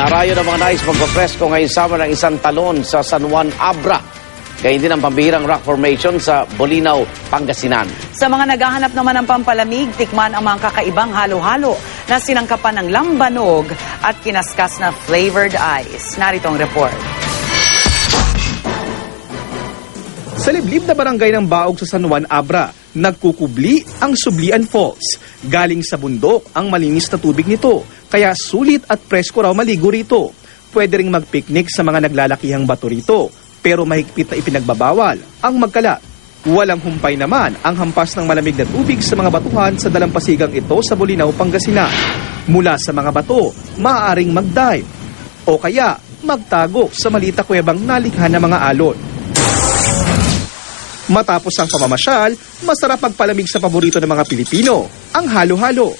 Inaarayo ng mga nais magpapresko ngayong sama ng isang talon sa San Juan Abra. Gayun din ang pambihirang rock formation sa Bolinao, Pangasinan. Sa mga naghahanap naman ng pampalamig, tikman ang mga kakaibang halo-halo na sinangkapan ng lambanog at kinaskas na flavored ice. Narito ang report. Sa liblib na barangay ng Baog sa San Juan Abra, nagkukubli ang Sublian Falls. Galing sa bundok ang malinis na tubig nito, kaya sulit at presko raw maligo rito. Pwede ring magpiknik sa mga naglalakihang bato rito, pero mahigpit na ipinagbabawal ang magkalat. Walang humpay naman ang hampas ng malamig na tubig sa mga batuhan sa dalampasigang ito sa Bolinao, Pangasinan. Mula sa mga bato, maaaring mag-dive o kaya magtago sa malita kuwebang nalikha ng mga alon. Matapos ang pamamasyal, masarap magpalamig sa paborito ng mga Pilipino, ang halo-halo.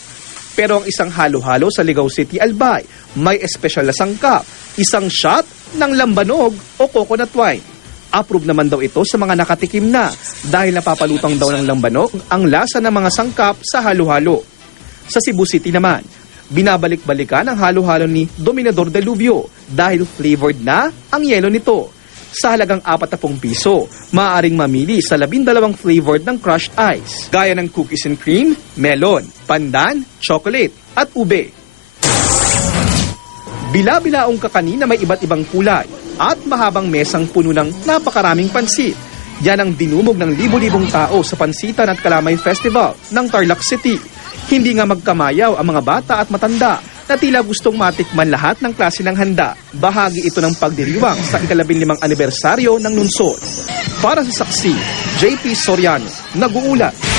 Pero ang isang halo-halo sa Ligao City, Albay, may espesyal na sangkap, isang shot ng lambanog o coconut wine. Approve naman daw ito sa mga nakatikim na dahil napapalutang daw ng lambanog ang lasa ng mga sangkap sa halo-halo. Sa Cebu City naman, binabalik-balikan ang halo-halo ni Dominador Deluvio dahil flavored na ang yelo nito. Sa halagang 40 piso, maaaring mamili sa 12 flavored ng crushed ice, gaya ng cookies and cream, melon, pandan, chocolate, at ube. Bila-bilaong kakanin na may iba't ibang kulay at mahabang mesang puno ng napakaraming pansit. Yan ang dinumog ng libo-libong tao sa Pansitan at Kalamay Festival ng Tarlac City. Hindi nga magkamayaw ang mga bata at matanda na tila gustong matikman lahat ng klase ng handa. Bahagi ito ng pagdiriwang sa ika-15 anibersaryo ng lungsod. Para sa saksi, JP Soriano, nag-uulat.